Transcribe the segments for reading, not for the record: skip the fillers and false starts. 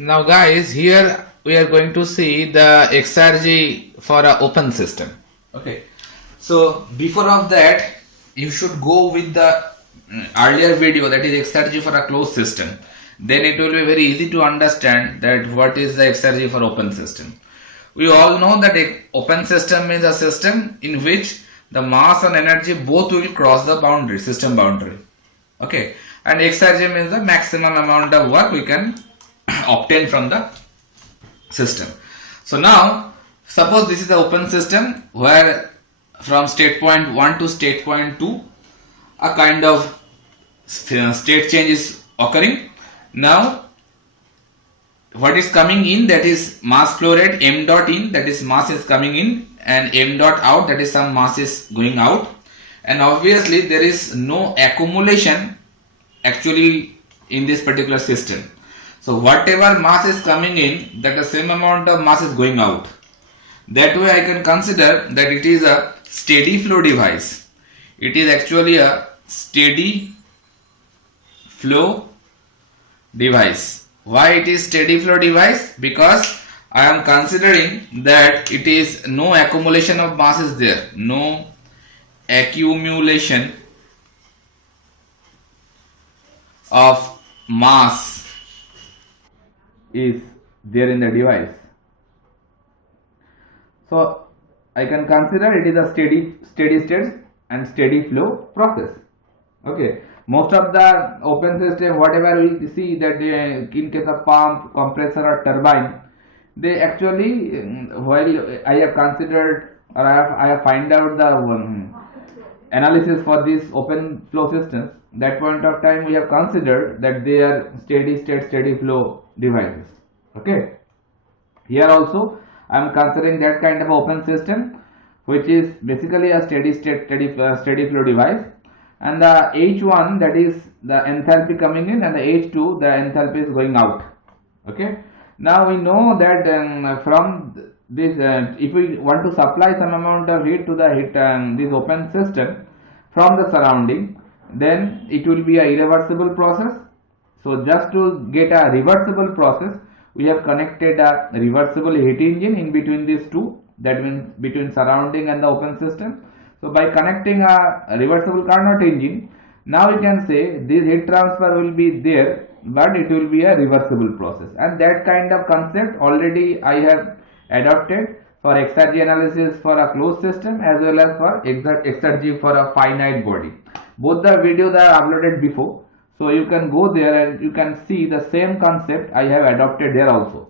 Now guys, here we are going to see the Exergy for an open system. Okay. So before of that, you should go with the earlier video, that is Exergy for a closed system. Then it will be very easy to understand that what is the Exergy for open system. We all know that a open system means a system in which the mass and energy both will cross the boundary, system boundary. Okay. And Exergy means the maximum amount of work we can obtain from the system. So now suppose this is the open system where from state point 1 to state point 2 a kind of state change is occurring. Now what is coming in, that is mass flow rate, m dot in, that is mass is coming in, and m dot out, that is some mass is going out, and obviously there is no accumulation actually in this particular system. So whatever mass is coming in, that the same amount of mass is going out. That way I can consider that it is a steady flow device. It is actually a steady flow device. Why it is steady flow device? Because I am considering that it is no accumulation of mass is there. No accumulation of mass is there in the device. So I can consider it is a steady state and steady flow process. Okay. Most of the open system, whatever we see that they, in case of pump, compressor or turbine, they actually, while I have considered or I have find out the analysis for these open flow systems, that point of time we have considered that they are steady state, steady flow devices. Okay. Here also I am considering that kind of open system, which is basically a steady state, steady flow device, and the H1, that is the enthalpy coming in, and the H2, the enthalpy is going out. Okay. Now we know that from this, if we want to supply some amount of heat to the this open system from the surrounding, then it will be a irreversible process. So just to get a reversible process, we have connected a reversible heat engine in between these two, that means between surrounding and the open system. So by connecting a reversible Carnot engine, now you can say this heat transfer will be there, but it will be a reversible process, and that kind of concept already I have adopted for Exergy analysis for a closed system as well as for Exergy for a finite body. Both the videos are uploaded before, so you can go there and you can see the same concept I have adopted here also.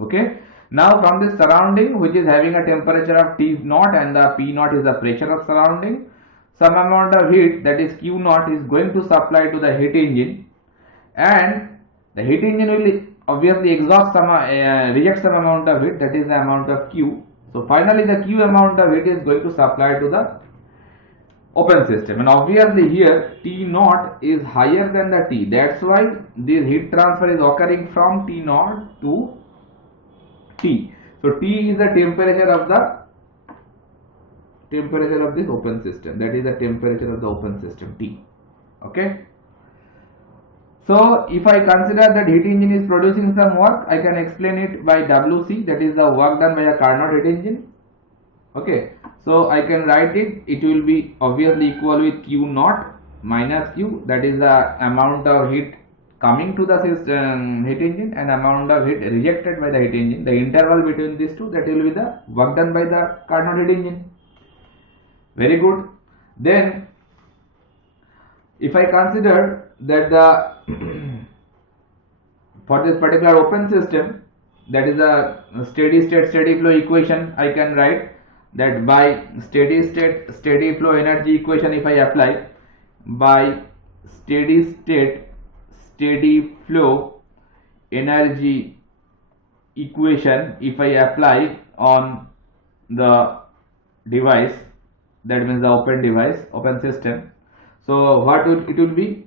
Okay. Now from this surrounding, which is having a temperature of T naught and the P naught is the pressure of surrounding, some amount of heat, that is Q naught, is going to supply to the heat engine, and the heat engine will obviously exhaust some reject some amount of heat, that is the amount of Q. So finally the Q amount of heat is going to supply to the open system, and obviously here T naught is higher than the T. That's why this heat transfer is occurring from T naught to T. So T is the temperature of this open system, that is the temperature of the open system, T. Okay. So if I consider that heat engine is producing some work, I can explain it by WC, that is the work done by a Carnot heat engine. Okay. So I can write it, it will be obviously equal with Q naught minus Q, that is the amount of heat coming to the system, heat engine, and amount of heat rejected by the heat engine. The interval between these two, that will be the work done by the Carnot heat engine. Very good. Then if I consider that the for this particular open system, that is a steady state, steady flow equation, I can write that by steady state, steady flow energy equation, if I apply by steady state, steady flow energy equation, if I apply on the device, that means the open device, open system. So what it will be?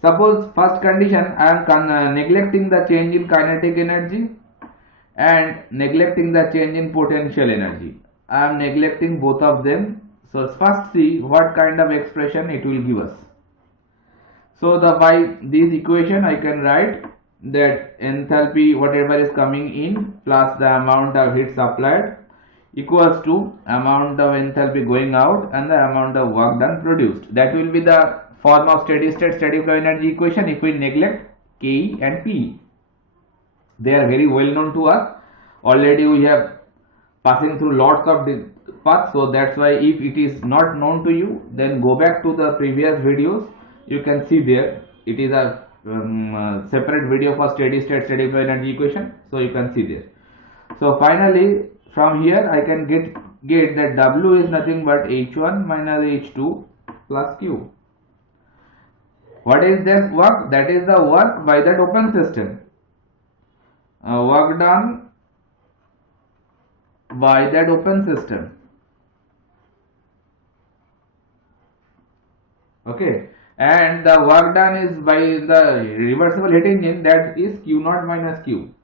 Suppose first condition, I am neglecting the change in kinetic energy and neglecting the change in potential energy. I am neglecting both of them. So first see what kind of expression it will give us. So by this equation I can write that enthalpy whatever is coming in plus the amount of heat supplied equals to amount of enthalpy going out and the amount of work done produced. That will be the form of steady state steady flow energy equation if we neglect Ke and Pe. They are very well known to us. Already we have passing through lots of paths, so that's why if it is not known to you, then go back to the previous videos. You can see there it is a separate video for steady state steady flow energy equation, so you can see there. So finally from here I can get that W is nothing but H1 minus H2 plus Q. What is this work? That is the work by that open system. Work done by that open system. Okay, and the work done is by the reversible heat engine, that is Q0 minus Q.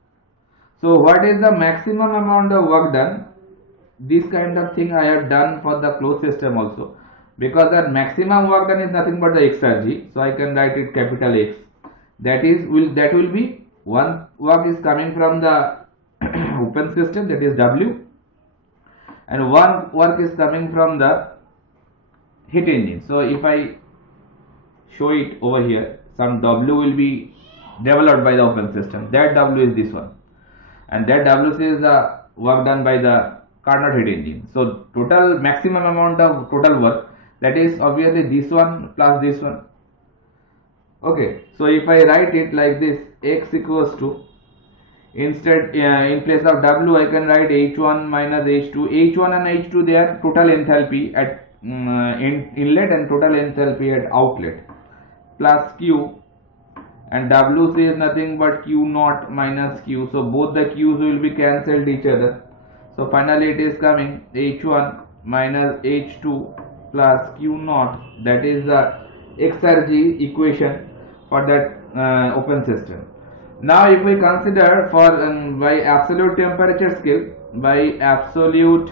So what is the maximum amount of work done? This kind of thing I have done for the closed system also, because the maximum work done is nothing but the Exergy, so I can write it capital X. That will be one work is coming from the open system, that is W, and one work is coming from the heat engine. So if I show it over here, some W will be developed by the open system. That W is this one, and that W is the work done by the Carnot heat engine. So total maximum amount of total work, that is obviously this one plus this one. Okay, so if I write it like this, X equals to, instead in place of W I can write H1 minus H2. H1 and H2 they are total enthalpy at inlet and total enthalpy at outlet, plus Q, and W is nothing but Q0 minus Q. So both the Q's will be cancelled each other. So finally it is coming H1 minus H2 plus Q0. That is the Exergy equation for that open system. Now if we consider for by absolute temperature scale, by absolute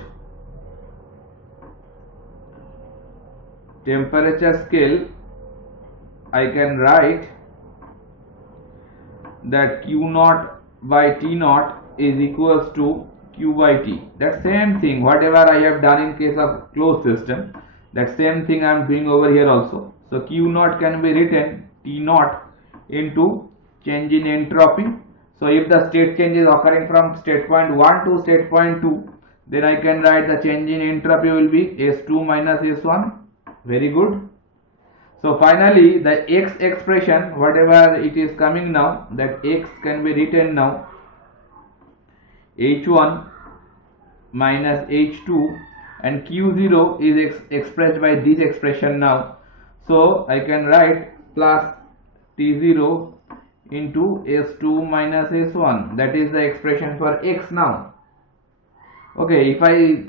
temperature scale, I can write that Q0 by T0 is equals to Q by T. That same thing whatever I have done in case of closed system, that same thing I am doing over here also. So Q0 can be written T0 into change in entropy. So if the state change is occurring from state point 1 to state point 2, then I can write the change in entropy will be S2 minus S1. Very good. So finally the X expression whatever it is coming now, that X can be written now H1 minus H2, and Q0 is expressed by this expression now. So I can write plus T0 into S2 minus S1. That is the expression for X now. Okay, if I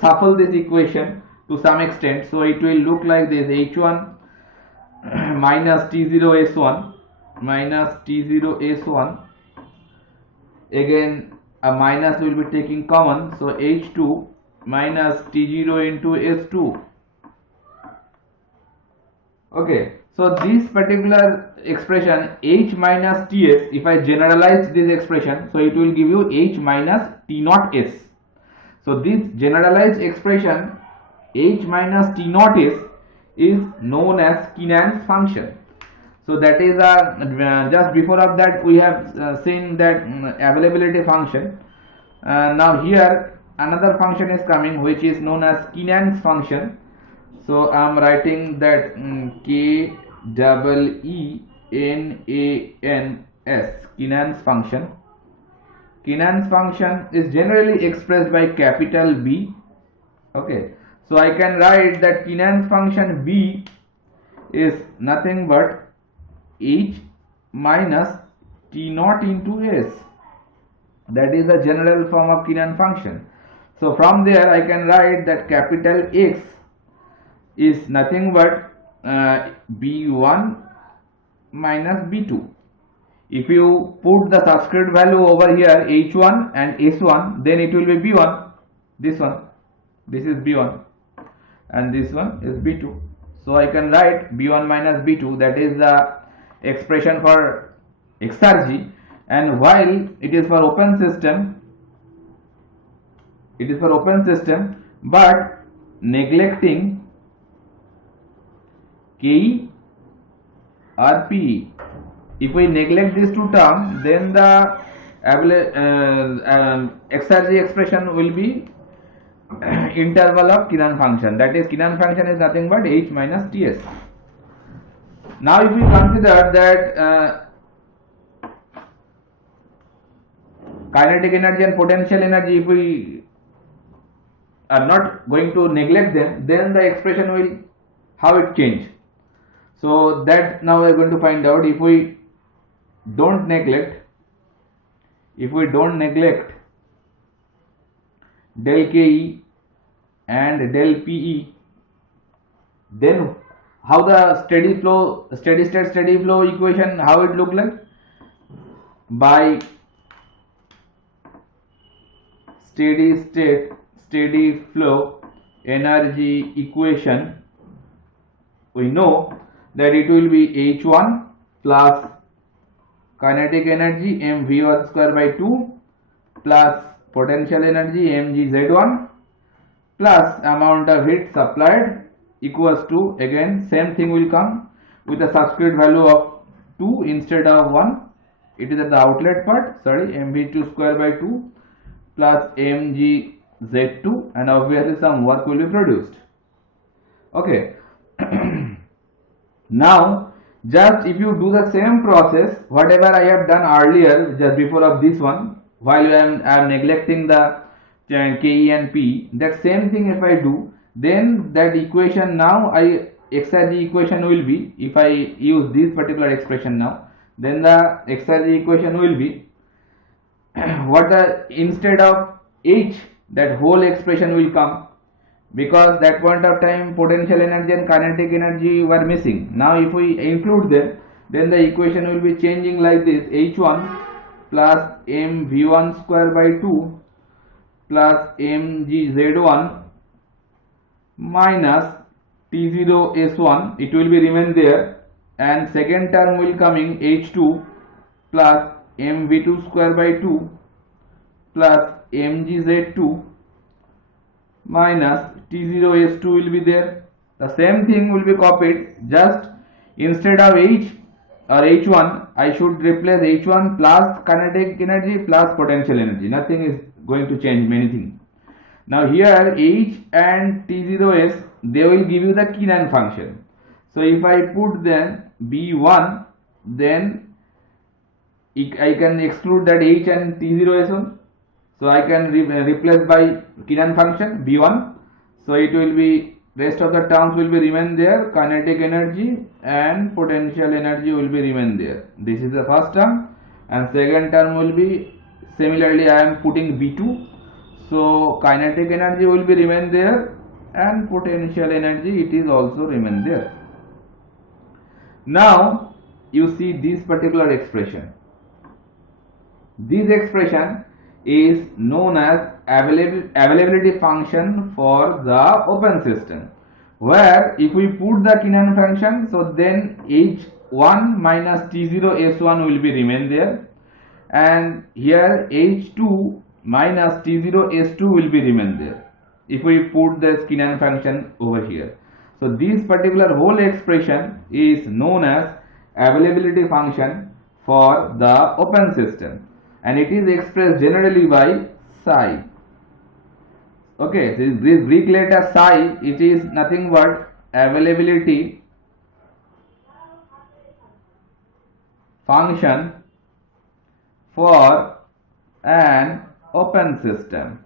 shuffle this equation to some extent, so it will look like this: H1 minus T0 S1 minus T0 S1. Again a minus will be taking common, so H2 minus T0 into S2. Okay, so this particular expression H minus Ts, if I generalize this expression, so it will give you H minus T0 S. So this generalized expression H minus T0 S is known as Kinan's function. So that is just before of that we have seen that availability function. Now here another function is coming which is known as Kinan's function. So I am writing that K double E N A N S, Kinan's function. Kinan's function is generally expressed by capital B. Okay, so I can write that Kinan's function B is nothing but H minus T0 into S. That is the general form of Kinan function. So from there I can write that capital X is nothing but B1 minus B2. If you put the subscript value over here H1 and S1, then it will be B1. This is B1 and this one is B2. So I can write B1 minus B2, that is the expression for Exergy, and while it is for open system, but neglecting KE or PE. If we neglect these two terms, then the Exergy expression will be interval of Kiran function. That is, Kiran function is nothing but H minus Ts. Now, if we consider that kinetic energy and potential energy, if we are not going to neglect them, then the expression will how it change. So that now we are going to find out. If we don't neglect del KE and del PE, then how the steady state flow equation, how it look like? By steady flow energy equation, we know that it will be H1 plus kinetic energy mv1 square by 2 plus potential energy mgz1 plus amount of heat supplied equals to, again same thing will come with a subscript value of 2 instead of 1. It is at the outlet part, mv2 square by 2 plus mgz2, and obviously some work will be produced. Okay. Now, just if you do the same process, whatever I have done earlier, just before of this one, while I am neglecting the KE and P, that same thing if I do, then that equation now Exergy equation will be, if I use this particular expression now, then the Exergy equation will be instead of H, that whole expression will come, because that point of time potential energy and kinetic energy were missing. Now if we include them, then the equation will be changing like this: H1 plus mv1 square by 2 plus mgz1 minus T0 S1, it will be remain there, and second term will coming H2 plus mv2 square by 2 plus mgz2 minus T0 S2 will be there. The same thing will be copied, just instead of H or H1, I should replace H1 plus kinetic energy plus potential energy. Nothing is going to change many things. Now here H and T0S, they will give you the Kiran function. So if I put then B1, then I can exclude that H and T0S1. So I can replace by Kiran function B1. So it will be, rest of the terms will be remain there, kinetic energy and potential energy will be remain there. This is the first term, and second term will be similarly I am putting B2. So kinetic energy will be remain there and potential energy it is also remain there. Now you see this particular expression. This expression is known as availability function for the open system, where if we put the Kiran function, so then H1 minus T0 S1 will be remain there, and here H2 minus T0 S2 will be remain there if we put the Kiran function over here. So this particular whole expression is known as availability function for the open system, and it is expressed generally by psi. Okay, so this Greek letter psi, it is nothing but availability function for an open system,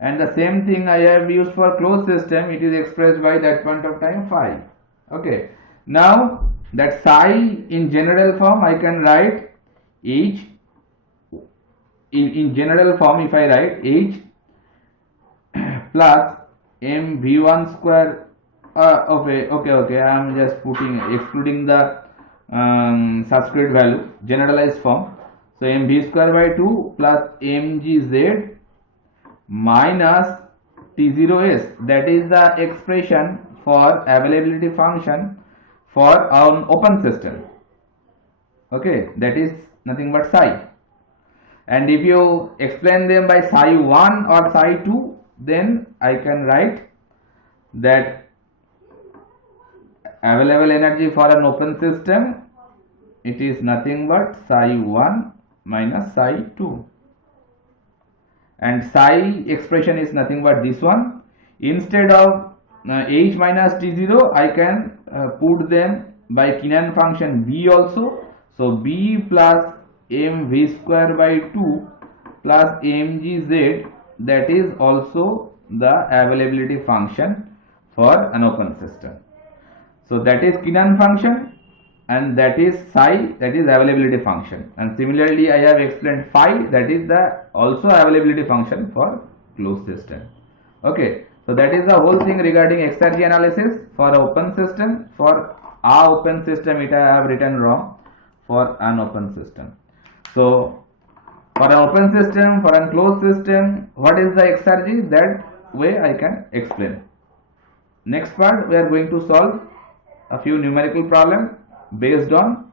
and the same thing I have used for closed system, it is expressed by that point of time phi. Okay, now that psi in general form I can write H in general form. If I write H plus mv1 square, okay, I am just excluding the subscript value, generalized form. So mv square by 2 plus mgz minus T0S, that is the expression for availability function for our open system. Okay, that is nothing but psi. And if you explain them by psi 1 or psi 2, then I can write that available energy for an open system, it is nothing but psi 1 minus psi 2. And psi expression is nothing but this one. Instead of h minus t0, I can put them by Keenan function b also. So b plus mv square by 2 plus mgz, that is also the availability function for an open system. So that is Keenan function, and that is psi, that is availability function. And similarly I have explained phi, that is the also availability function for closed system. Okay, so that is the whole thing regarding Exergy analysis for open system. For a open system it I have written wrong, for an open system. So for an open system, for a closed system, what is the Exergy, that way I can explain. Next part we are going to solve a few numerical problems based on